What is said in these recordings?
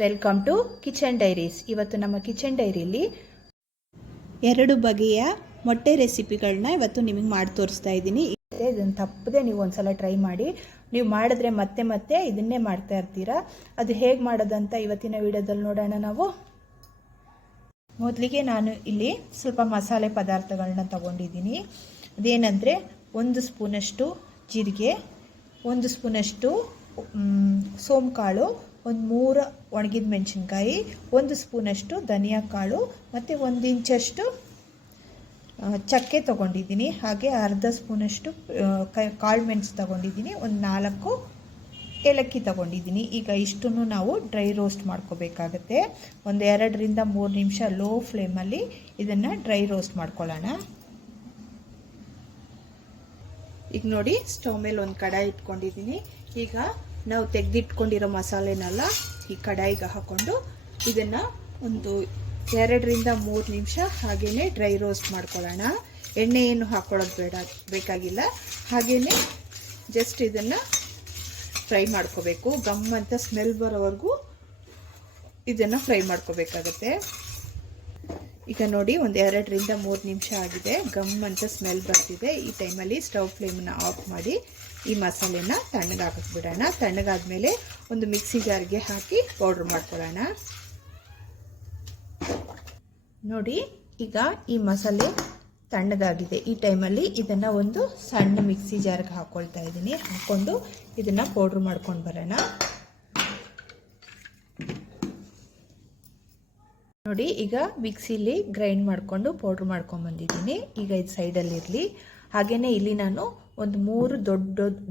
Welcome to kitchen diaries. ಇವತ್ತು ನಮ್ಮ kitchen ಡೈರಿಯಲ್ಲಿ 2 ಬಗೆಯ ಮೊಟ್ಟೆ ರೆಸಿಪಿಗಳನ್ನ ಇವತ್ತು ನಿಮಗೆ ಮಾಡಿ ತೋರಿಸ್ತಾ ಇದ್ದೀನಿ. ಇದನ್ನು ತಪ್ಪದೆ ನೀವು ಒಂದ್ಸಲ ಟ್ರೈ ಮಾಡಿ. ನೀವು ಮಾಡಿದ್ರೆ ಮತ್ತೆ ಮತ್ತೆ ಇದನ್ನೇ ಮಾಡ್ತಾ ಇರ್ತೀರಾ. ಅದು ಹೇಗೆ ಮಾಡೋದಂತ ಇವತ್ತಿನ ವಿಡಿಯೋದಲ್ಲಿ ನೋಡೋಣ ನಾವು. ಮೊದಲಿಗೆ ನಾನು ಇಲ್ಲಿ ಸ್ವಲ್ಪ ಮಸಾಲೆ ಪದಾರ್ಥಗಳನ್ನ ತಗೊಂಡಿದ್ದೀನಿ. ಅದೇನೆಂದರೆ 1 ಸ್ಪೂನಷ್ಟು ಜೀರಿಗೆ, 1 ಸ್ಪೂನಷ್ಟು ಸೋಂಕಾಳು, 3 ಒಣಗಿದ ಮೆಣಸಿನ್ಕಾಯಿ, 1 ಸ್ಪೂನಷ್ಟು ಧನಿಯಾ ಕಾಳು ಮತ್ತು 1 ಇಂಚಷ್ಟು ಚಕ್ಕೆ ತೊಗೊಂಡಿದ್ದೀನಿ. ಹಾಗೆ ಅರ್ಧ ಸ್ಪೂನಷ್ಟು ಕಾಳು ಮೆಣಸು ತೊಗೊಂಡಿದ್ದೀನಿ. 4 ಏಲಕ್ಕಿ ತೊಗೊಂಡಿದ್ದೀನಿ. ಈಗ ಇಷ್ಟನ್ನು ನಾವು ಡ್ರೈ ರೋಸ್ಟ್ ಮಾಡ್ಕೋಬೇಕಾಗತ್ತೆ. 2 ರಿಂದ 3 ನಿಮಿಷ ಲೋ ಫ್ಲೇಮಲ್ಲಿ ಇದನ್ನು ಡ್ರೈ ರೋಸ್ಟ್ ಮಾಡ್ಕೊಳ್ಳೋಣ. ಈಗ ನೋಡಿ, ಸ್ಟವ್ ಮೇಲೆ ಒಂದು ಕಡಾಯಿ ಇಟ್ಕೊಂಡಿದ್ದೀನಿ. ಈಗ ನಾವು ತೆಗೆದಿಟ್ಕೊಂಡಿರೋ ಮಸಾಲೆನೆಲ್ಲ ಈ ಕಡಾಯಿಗೆ ಹಾಕ್ಕೊಂಡು ಇದನ್ನು 2 ರಿಂದ 3 ನಿಮಿಷ ಹಾಗೇ ಡ್ರೈ ರೋಸ್ಟ್ ಮಾಡ್ಕೊಳ್ಳೋಣ. ಎಣ್ಣೆ ಏನು ಹಾಕ್ಕೊಳ್ಳೋದು ಬೇಕಾಗಿಲ್ಲ. ಹಾಗೇ ಜಸ್ಟ್ ಇದನ್ನು ಫ್ರೈ ಮಾಡ್ಕೋಬೇಕು. ಗಮ್ ಅಂತ ಸ್ಮೆಲ್ ಬರೋವರೆಗೂ ಇದನ್ನು ಫ್ರೈ ಮಾಡ್ಕೋಬೇಕಾಗತ್ತೆ. ಈಗ ನೋಡಿ, 2 ರಿಂದ 3 ನಿಮಿಷ ಆಗಿದೆ. ಗಮ್ ಅಂತ ಸ್ಮೆಲ್ ಬರ್ತಿದೆ. ಈ ಟೈಮಲ್ಲಿ ಸ್ಟವ್ ಫ್ಲೇಮನ್ನು ಆಫ್ ಮಾಡಿ ಈ ಮಸಾಲೆನ ತಣ್ಣಗಾಕಿಬಿಡೋಣ. ತಣ್ಣಗಾದ್ಮೇಲೆ ಒಂದು ಮಿಕ್ಸಿ ಜಾರ್ಗೆ ಹಾಕಿ ಪೌಡ್ರ್ ಮಾಡ್ಕೊಳ್ಳೋಣ. ನೋಡಿ, ಈಗ ಈ ಮಸಾಲೆ ತಣ್ಣಗಾಗಿದೆ. ಈ ಟೈಮಲ್ಲಿ ಇದನ್ನು ಒಂದು ಸಣ್ಣ ಮಿಕ್ಸಿ ಜಾರ್ಗೆ ಹಾಕ್ಕೊಳ್ತಾ ಇದ್ದೀನಿ. ಹಾಕ್ಕೊಂಡು ಇದನ್ನು ಪೌಡ್ರ್ ಮಾಡ್ಕೊಂಡು ಬರೋಣ. ನೋಡಿ, ಈಗ ಮಿಕ್ಸಿಲಿ ಗ್ರೈಂಡ್ ಮಾಡಿಕೊಂಡು ಪೌಡ್ರ್ ಮಾಡ್ಕೊಂಡು ಬಂದಿದ್ದೀನಿ. ಈಗ ಇದು ಸೈಡಲ್ಲಿರಲಿ. ಹಾಗೆಯೇ ಇಲ್ಲಿ ನಾನು 3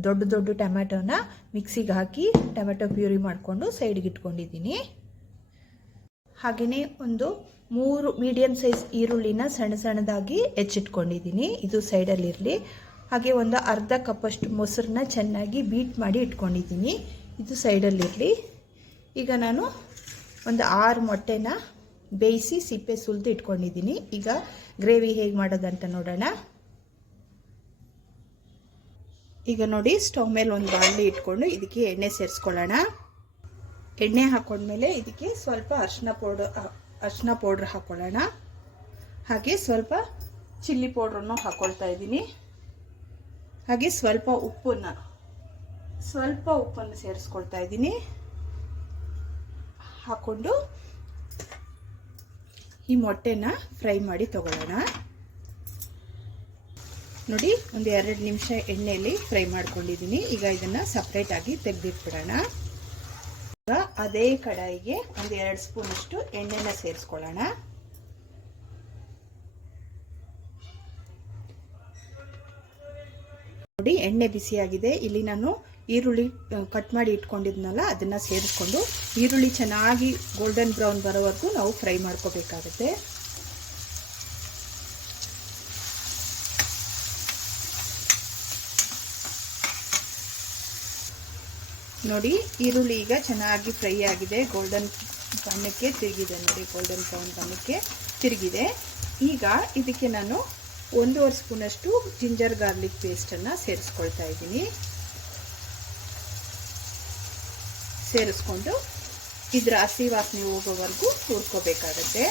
ದೊಡ್ಡ ಟೊಮ್ಯಾಟೋನ ಮಿಕ್ಸಿಗೆ ಹಾಕಿ ಟೊಮ್ಯಾಟೊ ಪ್ಯೂರಿ ಮಾಡಿಕೊಂಡು ಸೈಡ್ಗೆ ಇಟ್ಕೊಂಡಿದ್ದೀನಿ. ಹಾಗೆಯೇ 3 ಮೀಡಿಯಮ್ ಸೈಜ್ ಈರುಳ್ಳಿನ ಸಣ್ಣದಾಗಿ ಹೆಚ್ಚಿಟ್ಕೊಂಡಿದ್ದೀನಿ. ಇದು ಸೈಡಲ್ಲಿರಲಿ. ಹಾಗೆ ಅರ್ಧ ಕಪ್ಪಷ್ಟು ಮೊಸರನ್ನ ಚೆನ್ನಾಗಿ ಬೀಟ್ ಮಾಡಿ ಇಟ್ಕೊಂಡಿದ್ದೀನಿ. ಇದು ಸೈಡಲ್ಲಿರಲಿ. ಈಗ ನಾನು 6 ಮೊಟ್ಟೆನ ಬೇಯಿಸಿ ಸಿಪ್ಪೆ ಸುಲಿದು ಇಟ್ಕೊಂಡಿದ್ದೀನಿ. ಈಗ ಗ್ರೇವಿ ಹೇಗೆ ಮಾಡೋದಂತ ನೋಡೋಣ. ಈಗ ನೋಡಿ, ಸ್ಟವ್ ಮೇಲೆ ಒಂದು ಬಾಣಲಿ ಇಟ್ಕೊಂಡು ಇದಕ್ಕೆ ಎಣ್ಣೆ ಸೇರಿಸ್ಕೊಳ್ಳೋಣ. ಎಣ್ಣೆ ಹಾಕೊಂಡ್ಮೇಲೆ ಇದಕ್ಕೆ ಸ್ವಲ್ಪ ಅರಿಶಿನ ಪೌಡ್ರ್ ಹಾಕ್ಕೊಳ್ಳೋಣ. ಹಾಗೆ ಸ್ವಲ್ಪ ಚಿಲ್ಲಿ ಪೌಡ್ರನ್ನು ಹಾಕ್ಕೊಳ್ತಾ ಇದ್ದೀನಿ. ಹಾಗೆ ಸ್ವಲ್ಪ ಉಪ್ಪನ್ನು ಸೇರಿಸ್ಕೊಳ್ತಾ ಇದ್ದೀನಿ. ಹಾಕ್ಕೊಂಡು ಈ ಮೊಟ್ಟೆನ ಫ್ರೈ ಮಾಡಿ ತಗೊಳ್ಳೋಣ. ನೋಡಿ, 2 ನಿಮಿಷ ಎಣ್ಣೆಯಲ್ಲಿ ಫ್ರೈ ಮಾಡ್ಕೊಂಡಿದ್ದೀನಿ. ಈಗ ಇದನ್ನು ಸಪ್ರೇಟಾಗಿ ತೆಗೆದಿಟ್ಬಿಡೋಣ. ಈಗ ಅದೇ ಕಡಾಯಿಗೆ 2 ಸ್ಪೂನಷ್ಟು ಎಣ್ಣೆನ ಸೇರಿಸ್ಕೊಳ್ಳೋಣ. ನೋಡಿ, ಎಣ್ಣೆ ಬಿಸಿಯಾಗಿದೆ. ಇಲ್ಲಿ ನಾನು ಈರುಳ್ಳಿ ಕಟ್ ಮಾಡಿ ಇಟ್ಕೊಂಡಿದ್ನಲ್ಲ ಅದನ್ನು ಸೇರಿಸ್ಕೊಂಡು ಈರುಳ್ಳಿ ಚೆನ್ನಾಗಿ ಗೋಲ್ಡನ್ ಬ್ರೌನ್ ಬರೋವರೆಗೂ ನಾವು ಫ್ರೈ ಮಾಡ್ಕೋಬೇಕಾಗುತ್ತೆ. ನೋಡಿ, ಈರುಳ್ಳಿ ಈಗ ಚೆನ್ನಾಗಿ ಫ್ರೈ ಆಗಿದೆ. ಗೋಲ್ಡನ್ ಬಣ್ಣಕ್ಕೆ ತಿರುಗಿದೆ. ನೋಡಿ, ಗೋಲ್ಡನ್ ಬ್ರೌನ್ ಬಣ್ಣಕ್ಕೆ ತಿರುಗಿದೆ. ಈಗ ಇದಕ್ಕೆ ನಾನು 1.5 ಸ್ಪೂನಷ್ಟು ಜಿಂಜರ್ ಗಾರ್ಲಿಕ್ ಪೇಸ್ಟನ್ನು ಸೇರಿಸ್ಕೊಳ್ತಾ ಇದ್ದೀನಿ. ಸೇರಿಸ್ಕೊಂಡು ಇದರ ಹಸಿ ವಾಸನೆ ಹೋಗೋವರೆಗೂ ಹುರ್ಕೋಬೇಕಾಗತ್ತೆ.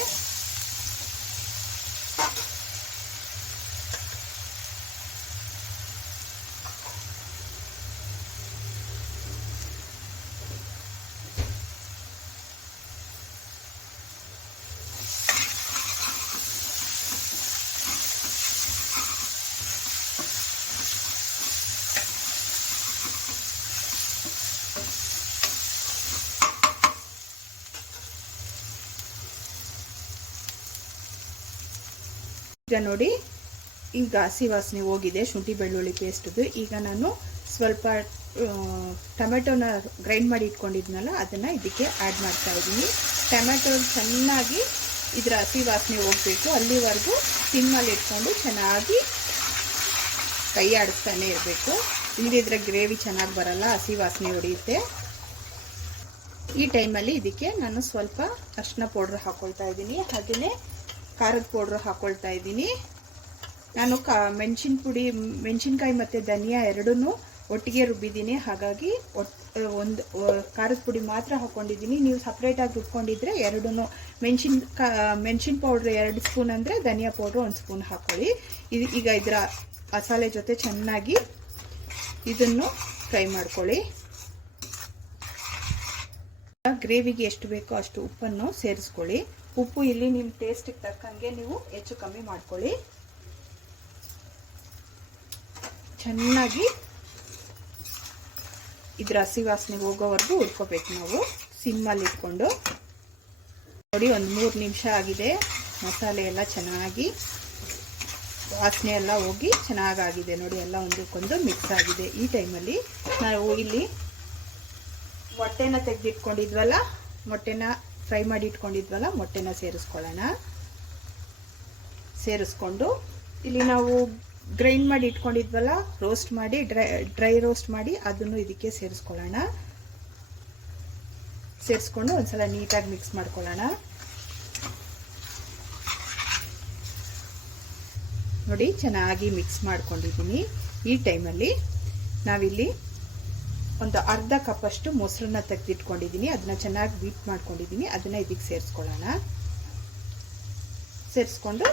ಈಗ ನೋಡಿ, ಈಗ ಹಸಿ ವಾಸನೆ ಹೋಗಿದೆ ಶುಂಠಿ ಬೆಳ್ಳುಳ್ಳಿ ಪೇಸ್ಟ್ದು. ಈಗ ನಾನು ಸ್ವಲ್ಪ ಟೊಮೆಟೊನ ಗ್ರೈಂಡ್ ಮಾಡಿ ಇಟ್ಕೊಂಡಿದ್ನಲ್ಲ ಅದನ್ನು ಇದಕ್ಕೆ ಆ್ಯಡ್ ಮಾಡ್ತಾ ಇದ್ದೀನಿ. ಟೊಮೆಟೊ ಚೆನ್ನಾಗಿ ಇದರ ಹಸಿ ವಾಸನೆ ಹೋಗಬೇಕು. ಅಲ್ಲಿವರೆಗೂ ಸಿಮ್ಮಲ್ಲಿ ಇಟ್ಕೊಂಡು ಚೆನ್ನಾಗಿ ಕೈ ಆಡಿಸ್ತಾನೆ ಇರಬೇಕು. ಇಲ್ಲದಿದ್ದರೆ ಗ್ರೇವಿ ಚೆನ್ನಾಗಿ ಬರಲ್ಲ, ಹಸಿ ವಾಸನೆ ಹೊಡೆಯುತ್ತೆ. ಈ ಟೈಮಲ್ಲಿ ಇದಕ್ಕೆ ನಾನು ಸ್ವಲ್ಪ ಅರಿಶಿನ ಪೌಡ್ರ್ ಹಾಕ್ಕೊಳ್ತಾ ಇದ್ದೀನಿ. ಹಾಗೆಯೇ ಖಾರದ ಪೌಡ್ರ್ ಹಾಕ್ಕೊಳ್ತಾ ಇದ್ದೀನಿ. ನಾನು ಮೆಣಸಿನ್ಕಾಯಿ ಮತ್ತು ಧನಿಯಾ ಎರಡನ್ನೂ ಒಟ್ಟಿಗೆ ರುಬ್ಬಿದ್ದೀನಿ. ಹಾಗಾಗಿ ಒಂದು ಖಾರದ ಪುಡಿ ಮಾತ್ರ ಹಾಕ್ಕೊಂಡಿದ್ದೀನಿ. ನೀವು ಸಪ್ರೇಟಾಗಿ ರುಬ್ಕೊಂಡಿದ್ರೆ ಎರಡೂ ಮೆಣಸಿನ ಪೌಡ್ರ್ 2 ಸ್ಪೂನ್ ಅಂದರೆ ಧನಿಯಾ ಪೌಡ್ರ್ 1 ಸ್ಪೂನ್ ಹಾಕ್ಕೊಳ್ಳಿ. ಈಗ ಇದರ ಮಸಾಲೆ ಜೊತೆ ಚೆನ್ನಾಗಿ ಇದನ್ನು ಫ್ರೈ ಮಾಡ್ಕೊಳ್ಳಿ. ಗ್ರೇವಿಗೆ ಎಷ್ಟು ಬೇಕೋ ಅಷ್ಟು ಉಪ್ಪನ್ನು ಸೇರಿಸ್ಕೊಳ್ಳಿ. ಉಪ್ಪು ಇಲ್ಲಿ ನಿಮ್ಮ ಟೇಸ್ಟಿಗೆ ತಕ್ಕಂಗೆ ನೀವು ಹೆಚ್ಚು ಕಮ್ಮಿ ಮಾಡ್ಕೊಳ್ಳಿ. ಚೆನ್ನಾಗಿ ಇದರ ಹಸಿ ವಾಸನೆ ಹೋಗೋವರೆಗೂ ಹುರ್ಕೋಬೇಕು ನಾವು ಸಿಮ್ಮಲ್ಲಿ ಇಟ್ಕೊಂಡು. ನೋಡಿ, ಒಂದು 3 ನಿಮಿಷ ಆಗಿದೆ. ಮಸಾಲೆ ಎಲ್ಲ ಚೆನ್ನಾಗಿ ವಾಸನೆ ಎಲ್ಲ ಹೋಗಿ ಚೆನ್ನಾಗಾಗಿದೆ ನೋಡಿ. ಎಲ್ಲ ಒಂದಕ್ಕೊಂದು ಮಿಕ್ಸ್ ಆಗಿದೆ. ಈ ಟೈಮಲ್ಲಿ ನಾವು ಇಲ್ಲಿ ಮೊಟ್ಟೆನ ತೆಗೆದಿಟ್ಕೊಂಡಿದ್ವಲ್ಲ, ಮೊಟ್ಟೆನ ಫ್ರೈ ಮಾಡಿ ಇಟ್ಕೊಂಡಿದ್ವಲ್ಲ, ಮೊಟ್ಟೆನ ಸೇರಿಸ್ಕೊಳ್ಳೋಣ. ಸೇರಿಸ್ಕೊಂಡು ಇಲ್ಲಿ ನಾವು ಗ್ರೈಂಡ್ ಮಾಡಿ ಇಟ್ಕೊಂಡಿದ್ವಲ್ಲ, ರೋಸ್ಟ್ ಮಾಡಿ ಡ್ರೈ ರೋಸ್ಟ್ ಮಾಡಿ ಅದನ್ನು ಇದಕ್ಕೆ ಸೇರಿಸ್ಕೊಳ್ಳೋಣ. ಸೇರಿಸ್ಕೊಂಡು ಒಂದ್ಸಲ ನೀಟಾಗಿ ಮಿಕ್ಸ್ ಮಾಡ್ಕೊಳ್ಳೋಣ. ನೋಡಿ, ಚೆನ್ನಾಗಿ ಮಿಕ್ಸ್ ಮಾಡ್ಕೊಂಡಿದ್ದೀನಿ. ಈ ಟೈಮಲ್ಲಿ ನಾವಿಲ್ಲಿ ಒಂದು ಅರ್ಧ ಕಪ್ಪಷ್ಟು ಮೊಸರನ್ನ ತೆಗೆದಿಟ್ಕೊಂಡಿದ್ದೀನಿ. ಅದನ್ನ ಚೆನ್ನಾಗಿ ಬೀಟ್ ಮಾಡ್ಕೊಂಡಿದ್ದೀನಿ. ಅದನ್ನ ಇದಕ್ಕೆ ಸೇರಿಸ್ಕೊಳ್ಳೋಣ. ಸೇರಿಸ್ಕೊಂಡು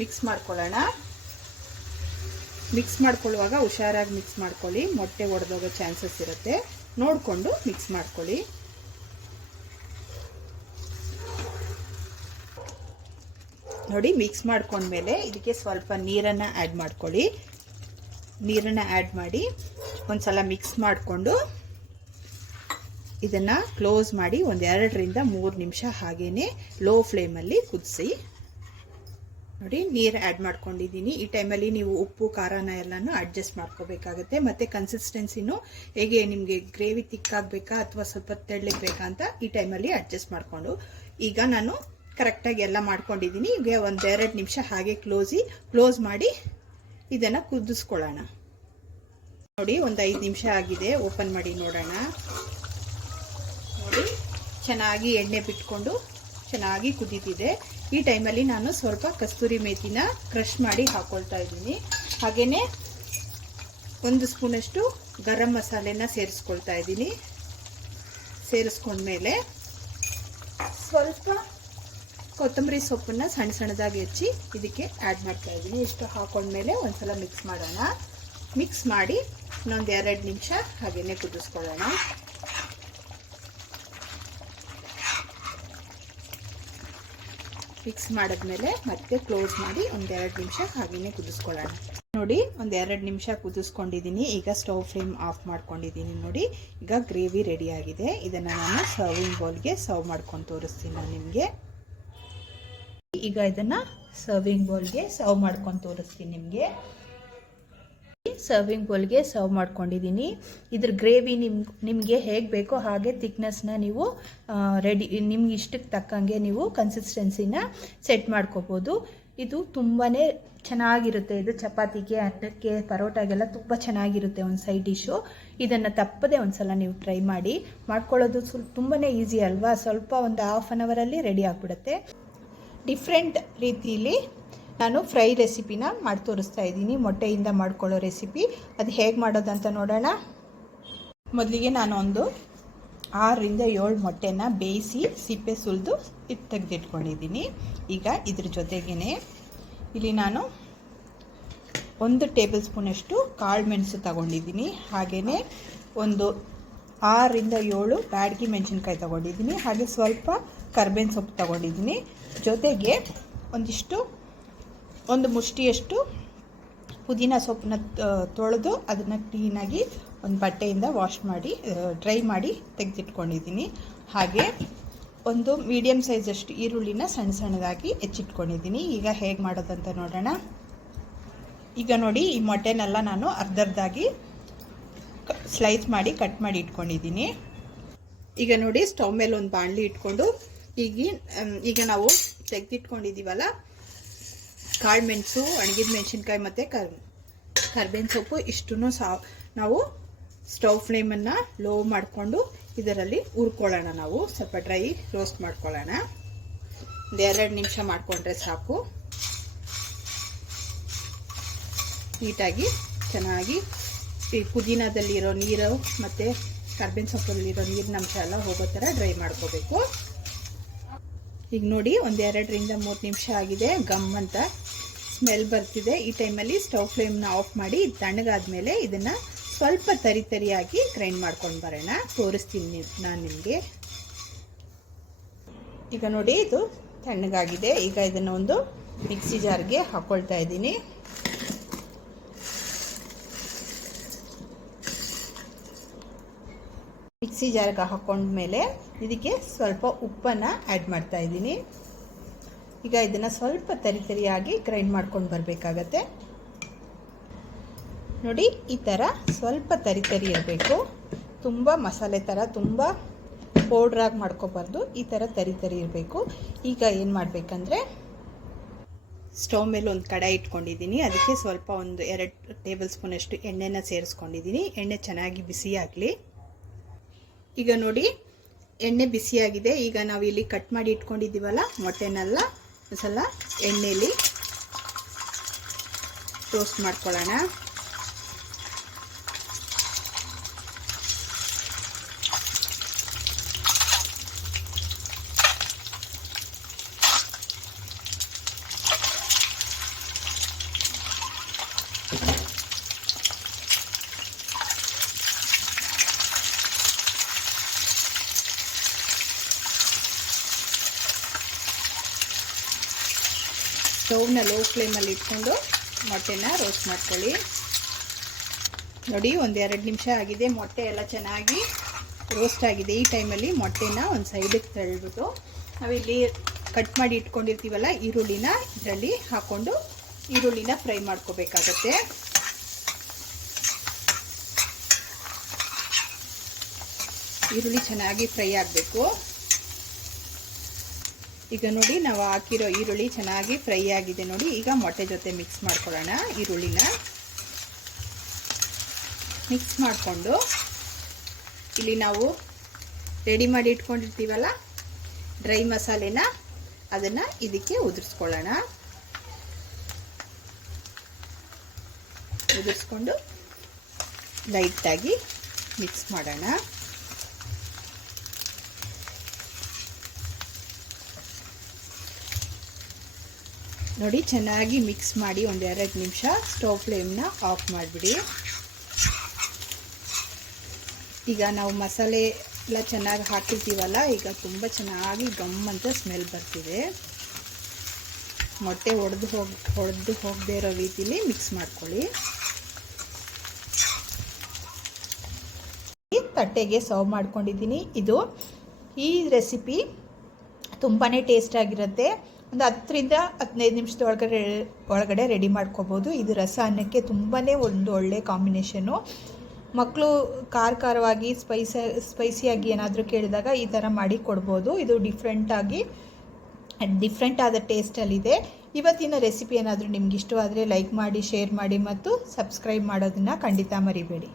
ಮಿಕ್ಸ್ ಮಾಡ್ಕೊಳ್ಳೋಣ. ಮಿಕ್ಸ್ ಮಾಡ್ಕೊಳ್ಳುವಾಗ ಹುಷಾರಾಗಿ ಮಿಕ್ಸ್ ಮಾಡ್ಕೊಳ್ಳಿ. ಮೊಟ್ಟೆ ಒಡೆದೋಗೋ ಚಾನ್ಸಸ್ ಇರುತ್ತೆ, ನೋಡಿಕೊಂಡು ಮಿಕ್ಸ್ ಮಾಡ್ಕೊಳ್ಳಿ. ನೋಡಿ, ಮಿಕ್ಸ್ ಮಾಡ್ಕೊಂಡ್ಮೇಲೆ ಇದಕ್ಕೆ ಸ್ವಲ್ಪ ನೀರನ್ನು ಆ್ಯಡ್ ಮಾಡ್ಕೊಳ್ಳಿ. ನೀರನ್ನು ಆ್ಯಡ್ ಮಾಡಿ ಒಂದ್ಸಲ ಮಿಕ್ಸ್ ಮಾಡಿಕೊಂಡು ಇದನ್ನು ಕ್ಲೋಸ್ ಮಾಡಿ ಒಂದು 2ರಿಂದ 3 ನಿಮಿಷ ಹಾಗೇನೆ ಲೋ ಫ್ಲೇಮಲ್ಲಿ ಕುದಿಸಿ. ನೋಡಿ, ನೀರು ಆ್ಯಡ್ ಮಾಡ್ಕೊಂಡಿದ್ದೀನಿ. ಈ ಟೈಮಲ್ಲಿ ನೀವು ಉಪ್ಪು ಖಾರನ ಎಲ್ಲನೂ ಅಡ್ಜಸ್ಟ್ ಮಾಡ್ಕೋಬೇಕಾಗತ್ತೆ. ಮತ್ತು ಕನ್ಸಿಸ್ಟೆನ್ಸಿನೂ ಹೇಗೆ ನಿಮಗೆ ಗ್ರೇವಿ ತಿಕ್ಕಾಗಬೇಕಾ ಅಥವಾ ಸ್ವಲ್ಪ ತೆಳ್ಳಗೆ ಬೇಕಾ ಅಂತ ಈ ಟೈಮಲ್ಲಿ ಅಡ್ಜಸ್ಟ್ ಮಾಡಿಕೊಂಡು ಈಗ ನಾನು ಕರೆಕ್ಟಾಗಿ ಎಲ್ಲ ಮಾಡ್ಕೊಂಡಿದ್ದೀನಿ. ಈಗ ಒಂದು 2 ನಿಮಿಷ ಹಾಗೆ ಕ್ಲೋಸ್ ಮಾಡಿ ಇದನ್ನು ಕುದಿಸ್ಕೊಳ್ಳೋಣ. ನೋಡಿ, ಒಂದು 5 ನಿಮಿಷ ಆಗಿದೆ. ಓಪನ್ ಮಾಡಿ ನೋಡೋಣ. ನೋಡಿ, ಚೆನ್ನಾಗಿ ಎಣ್ಣೆ ಬಿಟ್ಕೊಂಡು ಚೆನ್ನಾಗಿ ಕುದೀತಿದೆ. ಈ ಟೈಮಲ್ಲಿ ನಾನು ಸ್ವಲ್ಪ ಕಸ್ತೂರಿ ಮೇಥಿನ ಕ್ರಷ್ ಮಾಡಿ ಹಾಕೊಳ್ತಾ ಇದ್ದೀನಿ. ಹಾಗೆಯೇ 1 ಸ್ಪೂನಷ್ಟು ಗರಂ ಮಸಾಲೆನ ಸೇರಿಸ್ಕೊಳ್ತಾ ಇದ್ದೀನಿ. ಸೇರಿಸ್ಕೊಂಡ್ಮೇಲೆ ಸ್ವಲ್ಪ ಕೊತ್ತಂಬರಿ ಸೊಪ್ಪನ್ನು ಸಣ್ಣದಾಗಿ ಹೆಚ್ಚಿ ಇದಕ್ಕೆ ಆ್ಯಡ್ ಮಾಡ್ತಾ ಇದ್ದೀನಿ. ಇಷ್ಟು ಹಾಕೊಂಡ್ಮೇಲೆ ಒಂದ್ಸಲ ಮಿಕ್ಸ್ ಮಾಡೋಣ. ಮಿಕ್ಸ್ ಮಾಡಿ ಇನ್ನೊಂದು 2 ನಿಮಿಷ ಹಾಗೇನೆ ಕುದಿಸ್ಕೊಳ್ಳೋಣ. ಮಿಕ್ಸ್ ಮಾಡಿದ್ಮೇಲೆ ಮತ್ತೆ ಕ್ಲೋಸ್ ಮಾಡಿ ಒಂದು 2 ನಿಮಿಷ ಹಾಗೇನೆ ಕುದಿಸ್ಕೊಳ್ಳೋಣ. ನೋಡಿ, ಒಂದು 2 ನಿಮಿಷ ಕುದಿಸ್ಕೊಂಡಿದ್ದೀನಿ. ಈಗ ಸ್ಟವ್ ಫ್ಲೇಮ್ ಆಫ್ ಮಾಡ್ಕೊಂಡಿದ್ದೀನಿ. ನೋಡಿ, ಈಗ ಗ್ರೇವಿ ರೆಡಿ ಆಗಿದೆ. ಇದನ್ನು ನಾನು ಸರ್ವಿಂಗ್ ಬೌಲ್ಗೆ ಸರ್ವ್ ಮಾಡ್ಕೊಂಡು ತೋರಿಸ್ತೀನಿ ನಾನು ನಿಮಗೆ. ಈಗ ಇದನ್ನು ಸರ್ವಿಂಗ್ ಬೌಲ್ಗೆ ಸರ್ವ್ ಮಾಡ್ಕೊಂಡು ತೋರಿಸ್ತೀನಿ ನಿಮಗೆ. ಸರ್ವಿಂಗ್ ಬೌಲ್ಗೆ ಸರ್ವ್ ಮಾಡ್ಕೊಂಡಿದ್ದೀನಿ. ಇದ್ರ ಗ್ರೇವಿ ನಿಮಗೆ ಹೇಗೆ ಬೇಕೋ ಹಾಗೆ ಥಿಕ್ನೆಸ್ನ ನೀವು ರೆಡಿ ನಿಮ್ಗೆ ಇಷ್ಟಕ್ಕೆ ತಕ್ಕಂಗೆ ನೀವು ಕನ್ಸಿಸ್ಟೆನ್ಸಿನ ಸೆಟ್ ಮಾಡ್ಕೋಬೋದು. ಇದು ತುಂಬಾ ಚೆನ್ನಾಗಿರುತ್ತೆ. ಇದು ಚಪಾತಿಗೆ, ಅನ್ನಕ್ಕೆ, ಪರೋಟಾಗೆಲ್ಲ ತುಂಬ ಚೆನ್ನಾಗಿರುತ್ತೆ ಒಂದು ಸೈಡ್ ಡಿಶ್ಶು. ಇದನ್ನು ತಪ್ಪದೆ ಒಂದ್ಸಲ ನೀವು ಟ್ರೈ ಮಾಡಿ. ಮಾಡ್ಕೊಳ್ಳೋದು ತುಂಬಾ ಈಸಿ ಅಲ್ವಾ? ಸ್ವಲ್ಪ ಒಂದು ಹಾಫ್ ಆನ್ ಅವರಲ್ಲಿ ರೆಡಿ ಆಗಿಬಿಡುತ್ತೆ. ಡಿಫ್ರೆಂಟ್ ರೀತಿಯಲ್ಲಿ ನಾನು ಫ್ರೈ ರೆಸಿಪಿನ ಮಾಡಿ ತೋರಿಸ್ತಾ ಇದ್ದೀನಿ. ಮೊಟ್ಟೆಯಿಂದ ಮಾಡ್ಕೊಳ್ಳೋ ರೆಸಿಪಿ. ಅದು ಹೇಗೆ ಮಾಡೋದಂತ ನೋಡೋಣ. ಮೊದಲಿಗೆ ನಾನು ಒಂದು 6ರಿಂದ 7 ಮೊಟ್ಟೆನ ಬೇಯಿಸಿ ಸಿಪ್ಪೆ ಸುಲಿದು ತೆಗೆದಿಟ್ಕೊಂಡಿದ್ದೀನಿ. ಈಗ ಇದ್ರ ಜೊತೆಗೇ ಇಲ್ಲಿ ನಾನು 1 ಟೇಬಲ್ ಸ್ಪೂನಷ್ಟು ಕಾಳು ಮೆಣಸು ತಗೊಂಡಿದ್ದೀನಿ. ಹಾಗೆಯೇ ಒಂದು 6ರಿಂದ 7 ಬ್ಯಾಡಗಿ ಮೆಣಸಿನ್ಕಾಯಿ ತಗೊಂಡಿದ್ದೀನಿ. ಹಾಗೆ ಸ್ವಲ್ಪ ಕರ್ಬೇವಿನ ಸೊಪ್ಪು ತಗೊಂಡಿದ್ದೀನಿ. ಜೊತೆಗೆ ಒಂದು ಮುಷ್ಟಿಯಷ್ಟು ಪುದೀನ ಸೊಪ್ಪನ್ನ ತೊಳೆದು ಅದನ್ನು ಕ್ಲೀನಾಗಿ ಒಂದು ಬಟ್ಟೆಯಿಂದ ವಾಶ್ ಮಾಡಿ ಡ್ರೈ ಮಾಡಿ ತೆಗೆದಿಟ್ಕೊಂಡಿದ್ದೀನಿ. ಹಾಗೆ ಒಂದು ಮೀಡಿಯಮ್ ಸೈಜಷ್ಟು ಈರುಳ್ಳಿನ ಸಣ್ಣದಾಗಿ ಹೆಚ್ಚಿಟ್ಕೊಂಡಿದ್ದೀನಿ. ಈಗ ಹೇಗೆ ಮಾಡೋದಂತ ನೋಡೋಣ. ಈಗ ನೋಡಿ, ಈ ಮೊಟ್ಟೆನೆಲ್ಲ ನಾನು ಅರ್ಧರ್ಧಾಗಿ ಸ್ಲೈಸ್ ಮಾಡಿ ಕಟ್ ಮಾಡಿ ಇಟ್ಕೊಂಡಿದ್ದೀನಿ. ಈಗ ನೋಡಿ, ಸ್ಟವ್ ಮೇಲೆ ಒಂದು ಬಾಣಲಿ ಇಟ್ಕೊಂಡು ಈಗ ನಾವು ತೆಗೆದಿಟ್ಕೊಂಡಿದ್ದೀವಲ್ಲ ಕಾಳು ಮೆಣಸು, ಒಣಗಿದ ಮೆಣಸಿನ್ಕಾಯಿ ಮತ್ತು ಕರ್ಬೇವಿನ ಸೊಪ್ಪು ಇಷ್ಟನ್ನು ನಾವು ಸ್ಟವ್ ಫ್ಲೇಮನ್ನು ಲೋ ಮಾಡಿಕೊಂಡು ಇದರಲ್ಲಿ ಹುರ್ಕೊಳ್ಳೋಣ. ನಾವು ಸ್ವಲ್ಪ ಡ್ರೈ ರೋಸ್ಟ್ ಮಾಡ್ಕೊಳ್ಳೋಣ. ಒಂದು 2 ನಿಮಿಷ ಮಾಡಿಕೊಂಡ್ರೆ ಸಾಕು. ನೀಟಾಗಿ ಚೆನ್ನಾಗಿ ಈ ಪುದೀನದಲ್ಲಿರೋ ನೀರು ಮತ್ತು ಕರ್ಬೇವಿನ ಸೊಪ್ಪಲ್ಲಿರೋ ನೀರಿನ ಅಂಶ ಎಲ್ಲ ಹೋಗೋ ಥರ ಡ್ರೈ ಮಾಡ್ಕೋಬೇಕು. ಈಗ ನೋಡಿ 1-2 3 ನಿಮಿಷ ಆಗಿದೆ. ಗಮ್ ಅಂತ ಸ್ಮೆಲ್ ಬರ್ತಿದೆ. ಈ ಟೈಮಲ್ಲಿ ಸ್ಟವ್ ಫ್ಲೇಮ್ನ ಆಫ್ ಮಾಡಿ ತಣ್ಣಗಾದ್ಮೇಲೆ ಇದನ್ನು ಸ್ವಲ್ಪ ತರಿಯಾಗಿ ಗ್ರೈಂಡ್ ಮಾಡ್ಕೊಂಡು ಬರೋಣ. ತೋರಿಸ್ತೀನಿ ನಾನು ನಿಮಗೆ. ಈಗ ನೋಡಿ ಇದು ತಣ್ಣಗಾಗಿದೆ. ಈಗ ಇದನ್ನು ಒಂದು ಮಿಕ್ಸಿ ಜಾರ್ಗೆ ಹಾಕ್ಕೊಳ್ತಾ ಇದ್ದೀನಿ. ಮಿಕ್ಸಿ ಜಾರ್ಗೆ ಹಾಕೊಂಡ್ಮೇಲೆ ಇದಕ್ಕೆ ಸ್ವಲ್ಪ ಉಪ್ಪನ್ನು ಆ್ಯಡ್ ಮಾಡ್ತಾ ಇದ್ದೀನಿ. ಈಗ ಇದನ್ನು ಸ್ವಲ್ಪ ತರಿಯಾಗಿ ಗ್ರೈಂಡ್ ಮಾಡ್ಕೊಂಡು ಬರಬೇಕಾಗತ್ತೆ. ನೋಡಿ ಈ ಥರ ಸ್ವಲ್ಪ ತರಿ ಇರಬೇಕು. ತುಂಬ ಮಸಾಲೆ ಥರ ತುಂಬ ಪೌಡ್ರಾಗಿ ಮಾಡ್ಕೋಬಾರ್ದು. ಈ ಥರ ತರಿ ಇರಬೇಕು. ಈಗ ಏನು ಮಾಡಬೇಕಂದ್ರೆ ಸ್ಟವ್ ಮೇಲೆ ಒಂದು ಕಡಾಯಿ ಇಟ್ಕೊಂಡಿದ್ದೀನಿ. ಅದಕ್ಕೆ ಸ್ವಲ್ಪ 1-2 ಟೇಬಲ್ ಸ್ಪೂನಷ್ಟು ಎಣ್ಣೆನ ಸೇರಿಸ್ಕೊಂಡಿದ್ದೀನಿ. ಎಣ್ಣೆ ಚೆನ್ನಾಗಿ ಬಿಸಿ ಆಗಲಿ. ಈಗ ನೋಡಿ ಎಣ್ಣೆ ಬಿಸಿಯಾಗಿದೆ. ಈಗ ನಾವು ಇಲ್ಲಿ ಕಟ್ ಮಾಡಿ ಇಟ್ಕೊಂಡಿದ್ದೀವಲ್ಲ ಮೊಟ್ಟೆನೆಲ್ಲ ಒಂದ್ಸಲ ಎಣ್ಣೆಯಲ್ಲಿ ಟೋಸ್ಟ್ ಮಾಡ್ಕೊಳ್ಳೋಣ. ಸ್ಟವ್ನ ಲೋ ಫ್ಲೇಮಲ್ಲಿ ಇಟ್ಕೊಂಡು ಮೊಟ್ಟೆನ ರೋಸ್ಟ್ ಮಾಡ್ಕೊಳ್ಳಿ. ನೋಡಿ 1-2 ನಿಮಿಷ ಆಗಿದೆ. ಮೊಟ್ಟೆ ಎಲ್ಲ ಚೆನ್ನಾಗಿ ರೋಸ್ಟ್ ಆಗಿದೆ. ಈ ಟೈಮಲ್ಲಿ ಮೊಟ್ಟೆನ ಒಂದು ಸೈಡಿಗೆ ತಳ್ಳಿಬಿಟ್ಟು ನಾವಿಲ್ಲಿ ಕಟ್ ಮಾಡಿ ಇಟ್ಕೊಂಡಿರ್ತೀವಲ್ಲ ಈರುಳ್ಳಿನ ಇದರಲ್ಲಿ ಹಾಕ್ಕೊಂಡು ಈರುಳ್ಳಿನ ಫ್ರೈ ಮಾಡ್ಕೋಬೇಕಾಗತ್ತೆ. ಈರುಳ್ಳಿ ಚೆನ್ನಾಗಿ ಫ್ರೈ ಆಗಬೇಕು. ಈಗ ನೋಡಿ ನಾವು ಹಾಕಿರೋ ಈರುಳ್ಳಿ ಚೆನ್ನಾಗಿ ಫ್ರೈ ಆಗಿದೆ. ನೋಡಿ ಈಗ ಮೊಟ್ಟೆ ಜೊತೆ ಮಿಕ್ಸ್ ಮಾಡ್ಕೊಳ್ಳೋಣ. ಈರುಳ್ಳಿನ ಮಿಕ್ಸ್ ಮಾಡಿಕೊಂಡು ಇಲ್ಲಿ ನಾವು ರೆಡಿ ಮಾಡಿ ಇಟ್ಕೊಂಡಿರ್ತೀವಲ್ಲ ಡ್ರೈ ಮಸಾಲೆನ ಅದನ್ನು ಇದಕ್ಕೆ ಉದುರಿಸ್ಕೊಳ್ಳೋಣ. ಉದುರಿಸ್ಕೊಂಡು ಲೈಟಾಗಿ ಮಿಕ್ಸ್ ಮಾಡೋಣ. ನೋಡಿ ಚೆನ್ನಾಗಿ ಮಿಕ್ಸ್ ಮಾಡಿ 1-2 ನಿಮಿಷ ಸ್ಟವ್ ಫ್ಲೇಮ್ನ ಆಫ್ ಮಾಡಿಬಿಡಿ. ಈಗ ನಾವು ಮಸಾಲೆ ಎಲ್ಲ ಚೆನ್ನಾಗಿ ಹಾಕಿರ್ತೀವಲ್ಲ ಈಗ ತುಂಬ ಚೆನ್ನಾಗಿ ಗಮ್ ಅಂತ ಸ್ಮೆಲ್ ಬರ್ತಿದೆ. ಮೊಟ್ಟೆ ಒಡೆದು ಹೋಗದೇ ಇರೋ ರೀತಿಲಿ ಮಿಕ್ಸ್ ಮಾಡ್ಕೊಳ್ಳಿ. ತಟ್ಟೆಗೆ ಸರ್ವ್ ಮಾಡ್ಕೊಂಡಿದ್ದೀನಿ. ಈ ರೆಸಿಪಿ ತುಂಬಾ ಟೇಸ್ಟ್ ಆಗಿರುತ್ತೆ. ಒಂದು 10-15 ನಿಮಿಷದ ಒಳಗಡೆ ರೆಡಿ ಮಾಡ್ಕೋಬೋದು. ಇದು ರಸ ಅನ್ನಕ್ಕೆ ತುಂಬಾ ಒಂದು ಒಳ್ಳೆ ಕಾಂಬಿನೇಷನು. ಮಕ್ಕಳು ಖಾರವಾಗಿ ಸ್ಪೈಸಿಯಾಗಿ ಏನಾದರೂ ಕೇಳಿದಾಗ ಈ ಥರ ಮಾಡಿ ಕೊಡ್ಬೋದು. ಇದು ಡಿಫ್ರೆಂಟ್ ಆದ ಟೇಸ್ಟಲ್ಲಿದೆ. ಇವತ್ತಿನ ರೆಸಿಪಿ ಏನಾದರೂ ನಿಮ್ಗೆ ಇಷ್ಟವಾದರೆ ಲೈಕ್ ಮಾಡಿ, ಶೇರ್ ಮಾಡಿ ಮತ್ತು ಸಬ್ಸ್ಕ್ರೈಬ್ ಮಾಡೋದನ್ನು ಖಂಡಿತ ಮರಿಬೇಡಿ.